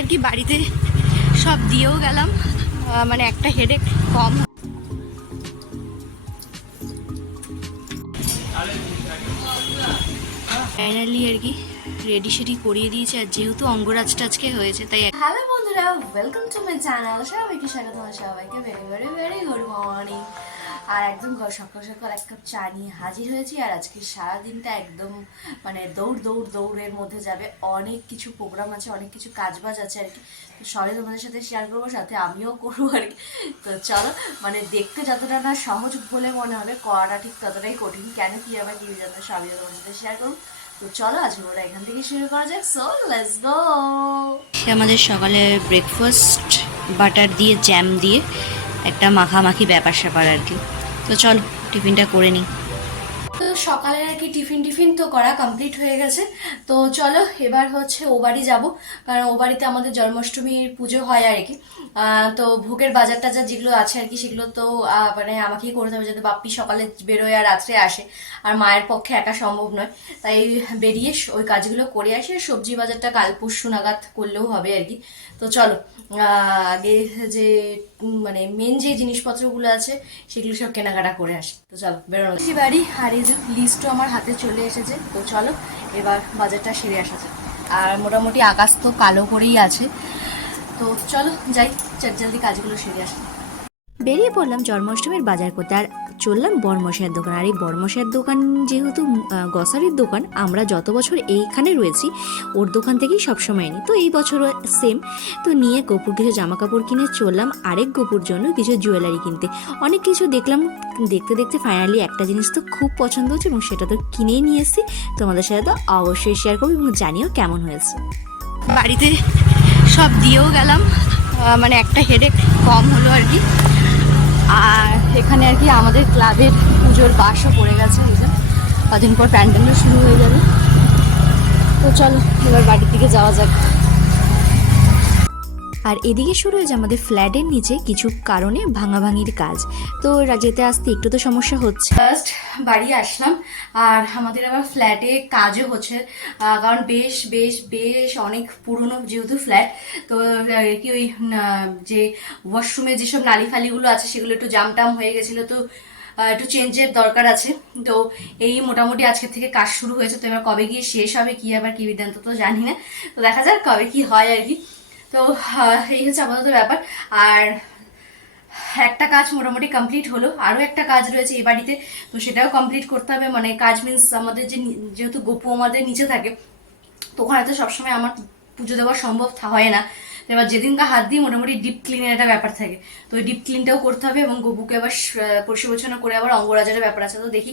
আর কি বাড়িতে সব দিয়েও গেলাম। মানে একটা হেডেক কম। ফাইনালি আর কি রেডি সেডি করিয়ে দিয়েছে। আর যেহেতু অঙ্গরাজটা আজকে হয়েছে, তাই হ্যালো বন্ধুরা ওয়েলকাম টু মাই চ্যানেল সবাইকে স্বাগত সবাইকে very very very good morning আর একদম ঘর- সকাল সকাল এক কাপ চা নিয়ে হাজির হয়েছি, আর আজকে সারাদিনটা একদম মানে দৌড় দৌড় দৌড়ের মধ্যে যাবে। অনেক কিছু প্রোগ্রাম আছে, অনেক কিছু কাজবাজ আছে আর কি। তো সবাই তোমাদের সাথে শেয়ার করব, সাথে আমিও করব আর কি। তো চলো মানে দেখতে যতটা না সহজ বলে মনে হবে, করাটা ঠিক ততটাই কঠিন। কেন কি আবার কি জানো সবই তোমাদের সাথে শেয়ার করব। তো চলো, আজকে ওরা এখান থেকে শুরু করা যাক। সো লেটস গো আমাদের সকালে ব্রেকফাস্ট বাটার দিয়ে জ্যাম দিয়ে একটা মাখামাখি ব্যাপার স্যাপার আর কি। তো চল টিফিনটা করে নিই। সকালে আর কি টিফিন টিফিন তো করা কমপ্লিট হয়ে গেছে। তো চলো, এবার হচ্ছে ও বাড়ি যাব। কারণ ও বাড়িতে আমাদের জন্মাষ্টমীর পুজো হয় আর কি। তো ভোগের বাজার টাজার যেগুলো আছে আর কি, সেগুলো তো মানে আমাকেই করতে হবে যাতে বাপ্পি সকালে বেরোয় আর রাত্রে আসে। আর মায়ের পক্ষে একা সম্ভব নয়। তাই বেরিয়ে ওই কাজগুলো করে আসি। সবজি বাজারটা কাল পরশু নাগাদ করলেও হবে আর কি। তো চলো আগে যে মানে মেন যে জিনিসপত্রগুলো আছে, সেগুলো সব কেনাকাটা করে আসি। তো চলো, বেরোনো বাড়ি আর এই যে লিস্টও আমার হাতে চলে এসেছে। তো চলো, এবার বাজারটা সেরে আসা যাক। আর মোটামুটি আকাশ তো কালো করেই আছে। তো চলো, যাই, চট জলদি কাজগুলো সেরে আসি। বেরিয়ে পড়লাম জন্মাষ্টমীর বাজার করতে। আর চললাম বর্মশায়ের দোকান। আর এই বর্মশায়ের দোকান যেহেতু গসারির দোকান, আমরা যত বছর এইখানে রয়েছি, ওর দোকান থেকেই সবসময় নিই তো এই বছরও সেম তো নিয়ে গোপুর কিছু জামা কাপড় কিনে চললাম আরেক গোপুর জন্য কিছু জুয়েলারি কিনতে। অনেক কিছু দেখলাম, দেখতে দেখতে ফাইনালি একটা জিনিস তো খুব পছন্দ হচ্ছে এবং সেটা তো কিনেই নিয়ে এসেছি। তোমাদের সাথে তো অবশ্যই শেয়ার করব এবং জানিও কেমন হয়েছে। বাড়িতে সব দিয়েও গেলাম। মানে একটা হেডেক কম হলো আর কি। আর এখানে আর কি আমাদের ক্লাবের পুজোর বাসও পড়ে গেছে বুঝলেন কদিন পর প্যান্ডেলও শুরু হয়ে যাবে। তো চলো, এবার বাড়ির দিকে যাওয়া যাক। আর এদিকে শুরু হয়েছে আমাদের ফ্ল্যাটের নিচে কিছু কারণে ভাঙাভাঙির কাজ। তো যেতে আসতে একটু তো সমস্যা হচ্ছে। বাড়ি আসলাম। আর আমাদের আবার ফ্ল্যাটে কাজও হচ্ছে। কারণ বেশ বেশ বেশ অনেক পুরনো যেহেতু ফ্ল্যাট তো কি ওই যে ওয়াশরুমে যেসব নালি ফালিগুলো আছে, সেগুলো একটু জাম টাম হয়ে গেছিল, তো একটু চেঞ্জের দরকার আছে। তো, এই মোটামুটি আজকের থেকে কাজ শুরু হয়েছে। তো এবার কবে গিয়ে শেষ হবে, কি আবার, কি বিদ্যান্ত তো জানি না। তো দেখা যাক কবে কি হয় আর কি। তো এই হচ্ছে আপাতত ব্যাপার। আর একটা কাজ মোটামুটি কমপ্লিট হলো আরও একটা কাজ রয়েছে এই বাড়িতে তো সেটাও কমপ্লিট করতে হবে। মানে কাজ মিন্স আমাদের যে যেহেতু গোপু আমাদের নিচে থাকে তো ওখানে তো সবসময় আমার পুজো দেওয়া সম্ভব হয় না। এবার যেদিনকা হাত দিয়ে মোটামুটি ডিপ ক্লিনের একটা ব্যাপার থাকে। তো ওই ডিপ ক্লিনটাও করতে হবে এবং গোপুকে আবার পরিষ্কার করে আবার অঙ্গরাজারের ব্যাপার আছে। তো দেখি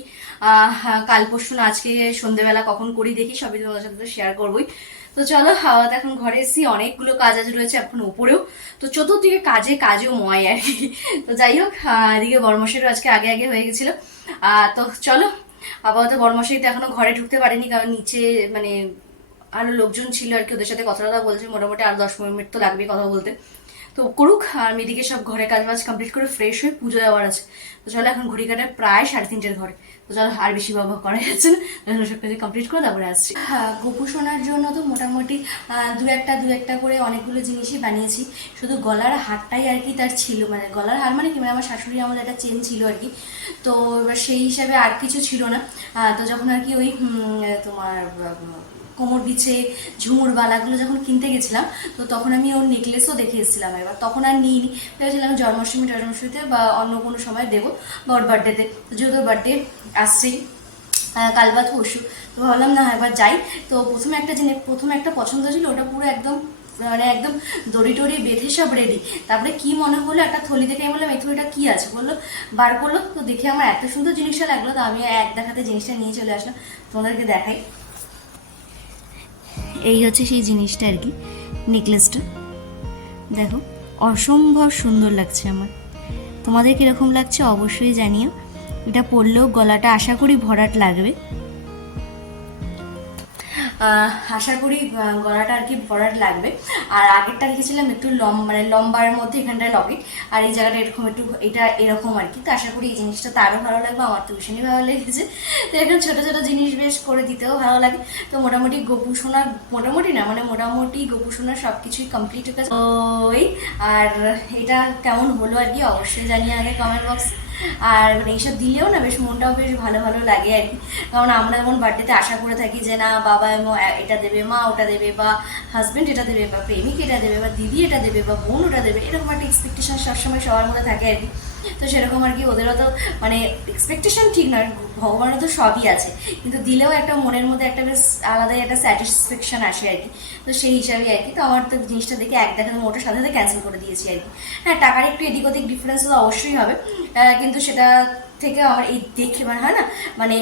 হ্যাঁ, কাল পরশু না আজকে সন্ধেবেলা কখন করি দেখি সবই তোমাদের সাথে শেয়ার করবোই। তো চলো হাওয়া তো এখন ঘরে এসেছি অনেকগুলো কাজ আজ রয়েছে এখন উপরেও। তো চতুর্দিকে কাজে কাজেও ময় আর কি। তো যাই হোক এদিকে বর্মশেরও আজকে আগে আগে হয়ে গেছিল। তো চলো, আপাতত বর্মশাই তো এখনও ঘরে ঢুকতে পারেনি, কারণ নিচে মানে আরও লোকজন ছিল আর কি, ওদের সাথে কথা কথা বলছে, মোটামুটি আর দশ মিনিট তো লাগবে কথা বলতে। তো করুক আর আমি এদিকে সব ঘরে কাজ বাজ কমপ্লিট করে ফ্রেশ হয়ে পুজো দেওয়ার আছে। তো চলো, এখন ঘড়ি কাটায় প্রায় সাড়ে তিনটের ঘরে। তো চলো আর বেশি ব্যবহার করা যাচ্ছে না। সব কাজে কমপ্লিট করে তারপরে আসছি। হ্যাঁ গোপু শোনার জন্য তো মোটামুটি দু একটা দু একটা করে অনেকগুলো জিনিসই বানিয়েছি। শুধু গলার হারটাই আর কি তার ছিল মানে গলার হার মানে কি মানে আমার শাশুড়ি আমাদের একটা চেন ছিল আর কি। তো সেই হিসাবে আর কিছু ছিল না। তো যখন আর কি ওই তোমার কোমর বিছে ঝুমুর বালাগুলো যখন কিনতে গেছিলাম তো তখন আমি ওর নেকলেসও দেখে এসেছিলাম এবার। তখন আর নিইনি। ভেবেছিলাম জন্মাষ্টমী জন্মাষ্টমীতে বা অন্য কোনো সময় দেবো বা ওর বার্থডেতে যেহেতু বার্থডে আসছেই আহ, কাল বাদ পরশু। তো ভাবলাম না একবার যাই। তো প্রথমে একটা জিনিস প্রথমে একটা পছন্দ ছিল ওটা পুরো একদম মানে একদম দড়ি টড়ি বেঁধে সব রেডি তারপরে কি মনে হলো একটা থলি দেখে আমি বললাম এই থলিটা কী আছে? বলল বার করল। তো দেখে আমার এত সুন্দর জিনিসটা লাগল তো আমি এক দেখাতে জিনিসটা নিয়ে চলে আসলাম। তোমাদেরকে দেখাই। এই হচ্ছে সেই জিনিসটা আর কি নেকলেসটা দেখো, অসম্ভব সুন্দর লাগছে আমার। তোমাদের কীরকম লাগছে অবশ্যই জানিও। এটা পরলেও গলাটা আশা করি ভরাট লাগবে। আশা করি গলাটা আর কি ভরাট লাগবে। আর আগেরটা রেখেছিলাম একটু মানে লম্বার মধ্যে এখানটায় লকেট আর এই জায়গাটা এরকম একটু, এটা এরকম আর কি। তো আশা করি এই জিনিসটা তো আরও ভালো লাগবে, আমার তো ভীষণই ভালো লেগেছে। তো এখন ছোট ছোট জিনিস বেশ করে দিতেও ভালো লাগে। তো মোটামুটি গোপু সোনার মোটামুটি না মানে মোটামুটি গোপু সোনার সব কিছুই কমপ্লিট হয়ে গেছে। আর এটা কেমন হলো আর কি, অবশ্যই জানিয়ে আগে কমেন্ট বক্সে আর মানে এইসব দিলেও না বেশ মনটাও বেশ ভালো ভালো লাগে আর কি। কারণ আমরা যেমন বার্থডেতে আশা করে থাকি যে না, বাবা এটা দেবে, মা ওটা দেবে, বা হাজব্যান্ড এটা দেবে, বা প্রেমিক এটা দেবে, বা দিদি এটা দেবে, বা বোন ওটা দেবে, এরকম একটা এক্সপেকটেশন সবসময় সবার মধ্যে থাকে আর কি। তো সেরকম আর কি, ওদেরও তো মানে এক্সপেকটেশন ঠিক নয়, ভগবানের তো সবই আছে। কিন্তু দিলেও একটা মনের মধ্যে একটা বেশ আলাদাই একটা স্যাটিসফ্যাকশন আসে আর কি। তো সেই হিসাবে আর কি, তো আমার তো জিনিসটা দেখে এক দেখাতে মোটের সাথে সাথে ক্যান্সেল করে দিয়েছি আর কি। হ্যাঁ টাকার একটু এদিক ওদিক ডিফারেন্স তো অবশ্যই হবে। কিন্তু সেটা থেকে আমার এই দেখে মানে হয় না? মানে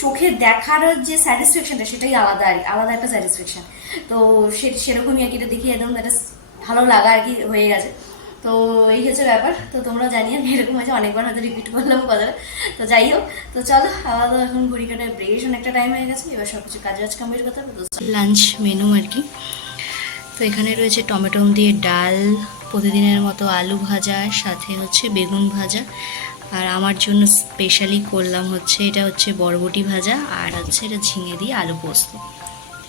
চোখে দেখার যে স্যাটিসফ্যাকশনটা সেটাই আলাদা আর আলাদা একটা স্যাটিসফ্যাকশন তো সে, সেরকমই আর কি, এটা দেখে একদম একটা ভালো লাগা আর কি হয়ে গেছে। তো এই হচ্ছে ব্যাপার। তো তোমরা জানিয়ে আমি এরকম হয়েছে অনেকবার হয়তো রিপিট করলাম কথাটা তো যাই হোক, তো চলো আবার তো এখন ঘড়ি কাটার বেশ অনেকটা টাইম হয়ে গেছে, এবার সব কিছু কাজ বাজ হবে, তো লাঞ্চ মেনু আর কি। তো এখানে রয়েছে টমেটো দিয়ে ডাল, প্রতিদিনের মতো আলু ভাজা, সাথে হচ্ছে বেগুন ভাজা, আর আমার জন্য স্পেশালি করলাম হচ্ছে, এটা হচ্ছে বরবটি ভাজা, আর হচ্ছে এটা ঝিঙে দিয়ে আলু পোস্ত।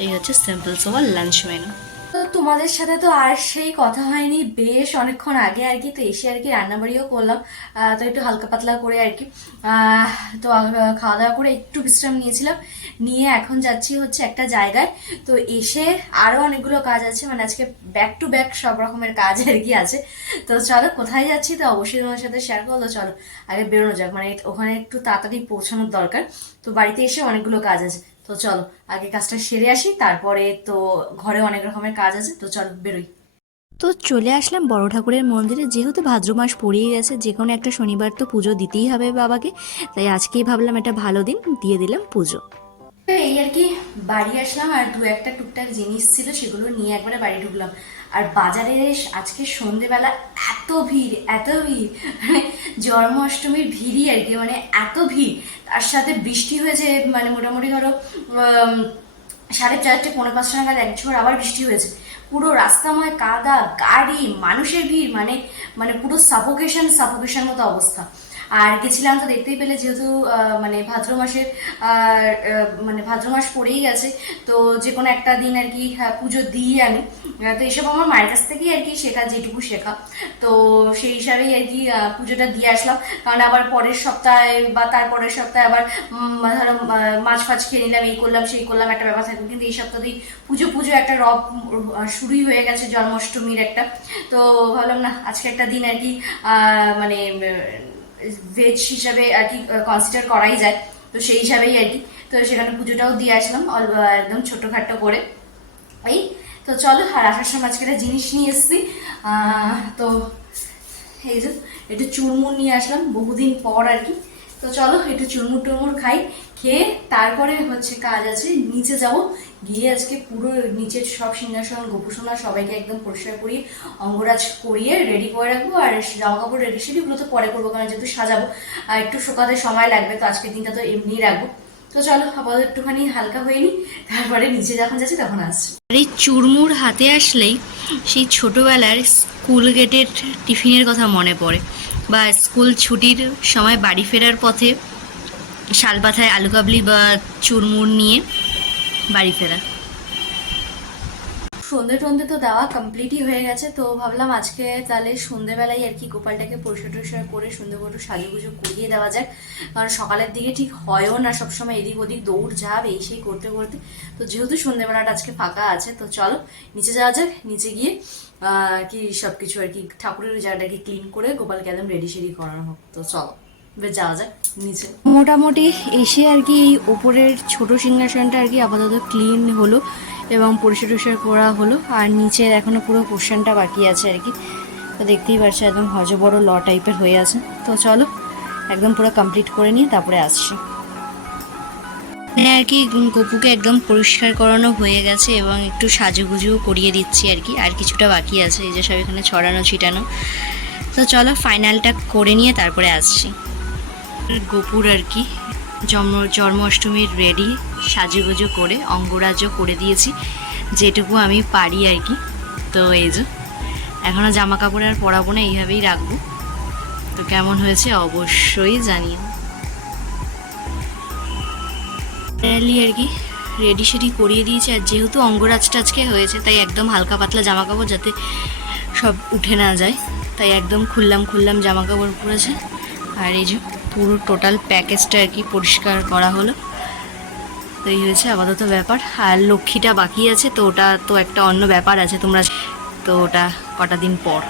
এই হচ্ছে সিম্পল সোবার লাঞ্চ মেনু তোমাদের সাথে তো আর সেই কথা হয়নি। বেশ অনেকক্ষণ আগে আর কি, তো এসে আর কি রান্নাবাড়িও করলাম। তো একটু হালকা পাতলা করে আর কি। তো খাওয়া দাওয়া করে একটু বিশ্রাম নিয়েছিলাম। নিয়ে এখন যাচ্ছি হচ্ছে একটা জায়গায়। তো এসে আরও অনেকগুলো কাজ আছে। মানে আজকে ব্যাক টু ব্যাক সব রকমের কাজ আর কি আছে। তো চলো, কোথায় যাচ্ছি তো অবশ্যই তোমার সাথে শেয়ার করো তো চলো, আগে বেরোনো যাক। মানে ওখানে একটু তাড়াতাড়ি পৌঁছানোর দরকার। তো বাড়িতে এসে অনেকগুলো কাজ আছে। তো চলো, আগে কাজটা সেরে আসি, তারপরে তো ঘরে অনেক রকমের কাজ আছে, তো চলো বেরোই। তো চলে আসলাম বড় ঠাকুরের মন্দিরে, যেহেতু ভাদ্র মাস পড়েই গেছে, যে কোনো একটা শনিবার তো পুজো দিতেই হবে বাবাকে, তাই আজকেই ভাবলাম এটা ভালো দিন দিয়ে দিলাম পুজো। এই আর কি, বাড়ি আসলাম আর দু একটা টুকটাক জিনিস ছিল সেগুলো নিয়ে একবারে বাড়ি ঢুকলাম। আর বাজারে আজকে সন্ধেবেলা এত ভিড় এত ভিড় মানে জন্মাষ্টমীর ভিড়ই আর কি মানে এত ভিড়। তার সাথে বৃষ্টি হয়েছে মানে মোটামুটি ধরো সাড়ে চারটে পনেরো পাঁচটা নাগাদ এক ঝড় আবার বৃষ্টি হয়েছে। পুরো রাস্তাময় কাদা, গাড়ি, মানুষের ভিড় মানে মানে পুরো সাফোকেশন সাফোকেশন মতো অবস্থা। আর গেছিলাম তো দেখতেই পেলে যেহেতু মানে ভাদ্র মাসের মানে ভাদ্র মাস পড়েই গেছে তো যে কোনো একটা দিন আর কি হ্যাঁ, পুজো দিই আমি। তো এসব আমার মায়ের কাছ থেকেই আর কি শেখা যেটুকু শেখা। তো সেই হিসাবেই আর কি পুজোটা দিয়ে আসলাম। কারণ আবার পরের সপ্তাহে বা তার পরের সপ্তাহে আবার ধরো মাছ ফাছ খেয়ে নিলাম এই করলাম সেই করলাম একটা ব্যাপার থাকবে। কিন্তু এই সপ্তাহেই পুজো পুজো একটা রব শুরুই হয়ে গেছে জন্মাষ্টমীর একটা। তো ভাবলাম না আজকে একটা দিন আর কি মানে ভেজ হিসাবে আর কি কনসিডার করাই যায়। তো সেই হিসাবেই আর কি। তো সেখানে পুজোটাও দিয়ে আসলাম একদম ছোটোখাটো করে। এই, তো চলো, আর আসার সময় আজকে একটা জিনিস নিয়ে এসেছি। তো এই যে, একটু চুরমুর নিয়ে আসলাম, বহুদিন পর আর কি। তো চলো, একটু চুরমুর টুরমুর খাই। খেয়ে তারপরে হচ্ছে কাজ আছে, নিচে যাব। গিয়ে আজকে পুরো নিচের সব সিংহাসন, গোপুসোনা সবাইকে একদম পরিষ্কার করিয়ে, অঙ্গরাজ করিয়ে রেডি করে রাখব। আর জামা কাপড় রেডি সেটিগুলো তো পরে করব, কারণ যেহেতু সাজাবো। আর একটু শোকাতে সময় লাগবে, তো আজকের দিনটা তো এমনিই রাখব। তো চলো, আপাতত একটুখানি হালকা হয়ে নি, তারপরে নিচে যখন যাচ্ছি তখন আসছি। আর এই চুরমুর হাতে আসলেই সেই ছোটোবেলার স্কুল গেটের টিফিনের কথা মনে পড়ে, বা স্কুল ছুটির সময় বাড়ি ফেরার পথে শালপাথায় আলু কাবলি বা চুরমুর নিয়ে বাড়ি ফেরা। সন্ধে টন্ধে তো দেওয়া কমপ্লিটই হয়ে গেছে, তো ভাবলাম আজকে তাহলে সন্ধেবেলায় আর কি গোপালটাকে পরিষ্কার টরিষ্কার করে সুন্দর করে সাজুগুজু করিয়ে দেওয়া যাক। কারণ সকালের দিকে ঠিক হয়ও না, সবসময় এদিক ওদিক দৌড় ঝাঁপ, এই সেই করতে করতে। তো যেহেতু সন্ধেবেলাটা আজকে ফাঁকা আছে, তো চলো নিচে যাওয়া যাক, নিচে গিয়ে কি সব কিছু আর কি, ঠাকুরের জায়গাটাকে ক্লিন করে গোপালকে একদম রেডি সেডি করানো হোক। তো চলো। এবার যাওয়া যাক নিচে। মোটামুটি এসে আর কি এই উপরের ছোট সিংহাসনটা আর কি আপাতত ক্লিন হলো এবং পরিষ্কার টরিষ্কার করা হলো। আর নিচের এখনও পুরো পোর্শনটা বাকি আছে আর কি। তো দেখতেই পাচ্ছি একদম হজ বড় ল টাইপের হয়ে আছে। তো চলো, একদম পুরো কমপ্লিট করে নিয়ে তারপরে আসছি। মানে আর কি গপুকে একদম পরিষ্কার করানো হয়ে গেছে এবং একটু সাজুগুজুও করিয়ে দিচ্ছি আর কি। আর কিছুটা বাকি আছে, এই যে সব এখানে ছড়ানো ছিটানো তো চলো ফাইনালটা করে নিয়ে তারপরে আসছি। গপুর আর কি। জন্ম, জন্মাষ্টমীর রেডি সাজুগুজু করে, অঙ্গরাজ্য করে দিয়েছি। যেটুকু আমি পারি আর কি। তো এই যে এখনও জামা কাপড় আর পরাবো না, এইভাবেই রাখব। তো কেমন হয়েছে অবশ্যই জানিও। র্যালি আর কি রেডি সেডি করিয়ে দিয়েছে। আর যেহেতু অঙ্গরাজ টাজকে হয়েছে, তাই একদম হালকা পাতলা জামা কাপড় যাতে সব উঠে না যায়, তাই একদম খুললাম খুললাম জামা কাপড় পরেছে। আর এই যে পুরো টোটাল প্যাকেজটা আর কি পরিষ্কার করা হলো। তো এই হয়েছে আপাতত ব্যাপার। আর লক্ষ্মীটা বাকি আছে, তো ওটা তো একটা অন্য ব্যাপার আছে তোমরা তো ওটা কটা দিন পর।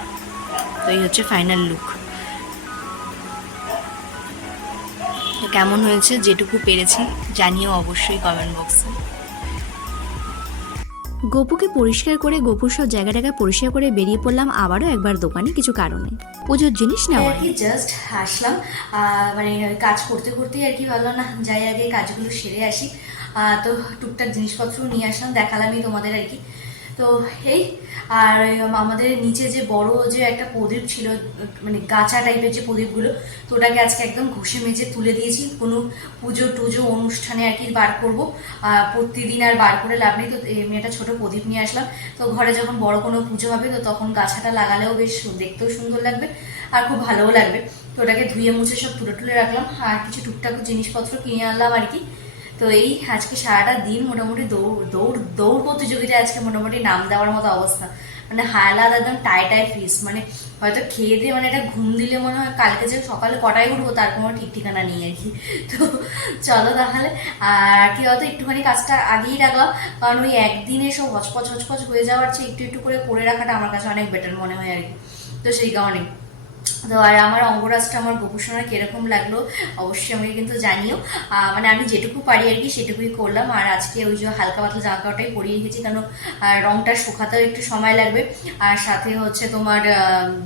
তো এই হচ্ছে ফাইনাল লুক কেমন হয়েছে? যেটুকু পেরেছি, জানিও অবশ্যই কমেন্ট বক্সে গোপুকে পরিষ্কার করে গোপুর সব জায়গা টাকা পরিষ্কার করে বেরিয়ে পড়লাম আবারও একবার দোকানে কিছু কারণে। পুজোর জিনিস না আর কি জাস্ট আসলাম মানে কাজ করতে করতেই আর কি ভাবলাম, না, যাই আগে কাজগুলো সেরে আসি। তো টুকটাক জিনিসপত্র নিয়ে আসলাম, দেখালামই তোমাদের আর কি। তো এই, আর আমাদের নিচে যে বড় যে একটা প্রদীপ ছিল মানে গাছা টাইপের যে প্রদীপগুলো, তো ওটাকে আজকে একদম ঘষে মেজে তুলে দিয়েছি। কোনো পুজো টুজো অনুষ্ঠানে আর কি বার করব। প্রতিদিন আর বার করে লাভ নেই। তো এমনি একটা ছোট প্রদীপ নিয়ে আসলাম। তো ঘরে যখন বড় কোনো পুজো হবে, তো তখন গাছাটা লাগালেও বেশ দেখতেও সুন্দর লাগবে আর খুব ভালোও লাগবে। তো ওটাকে ধুয়ে মুছে সব তুলে তুলে রাখলাম। আর কিছু টুকটাক জিনিসপত্র কিনে আনলাম আর কি। তো এই আজকে সারাটা দিন মোটামুটি দৌড় দৌড় দৌড় প্রতিযোগিতায় আজকে মোটামুটি নাম দেওয়ার মতো অবস্থা। মানে হালাদ একদম টাই টাই ফিস মানে হয়তো খেয়ে দিয়ে মানে এটা ঘুম দিলে মনে হয় কালকে যে সকালে কটায় উঠবো তার কোনো ঠিক ঠিকানা নেই আর কি। তো চলো তাহলে, আর কি হয়তো একটুখানি কাজটা আগেই রাখলাম, কারণ ওই একদিনে সব হচপচ হচপচ হয়ে যাওয়ার চেয়ে একটু একটু করে করে রাখাটা আমার কাছে অনেক বেটার মনে হয় আর কি। তো সেই কারণে তো আর আমার অঙ্গরাজটা আমার গোপুসোনা কীরকম লাগল অবশ্যই আমাকে কিন্তু জানিও। মানে আমি যেটুকু পারি আর কি সেটুকুই করলাম। আর আজকে ওই যে হালকা পাতলা জামা কাপড়টাই পরিয়ে রেখেছি কারণ রংটা শুকাতেও একটু সময় লাগবে। আর সাথে হচ্ছে তোমার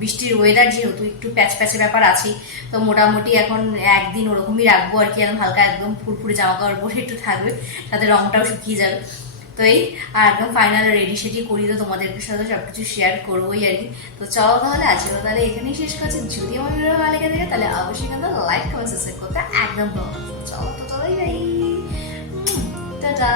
বৃষ্টির ওয়েদার যেহেতু একটু প্যাচ প্যাচের ব্যাপার আছে তো মোটামুটি এখন একদিন ওরকমই রাখব আর কি। এখন হালকা একদম ফুরফুরে জামা কাপড় পরে একটু থাকবে, সাথে রংটাও শুকিয়ে যাবে। তো এই আর একদম ফাইনাল রেডি সেটি করি তো তোমাদের সাথে সব কিছু শেয়ার করবোই আর কি। তো চলো তাহলে আজকে তাহলে এখানেই শেষ করছি। যদি আমার ভিডিও ভালো লেগে থাকে তাহলে অবশ্যই কিন্তু লাইক কমেন্ট সাবস্ক্রাইব করতে একদম চলো তো চলো টাটা।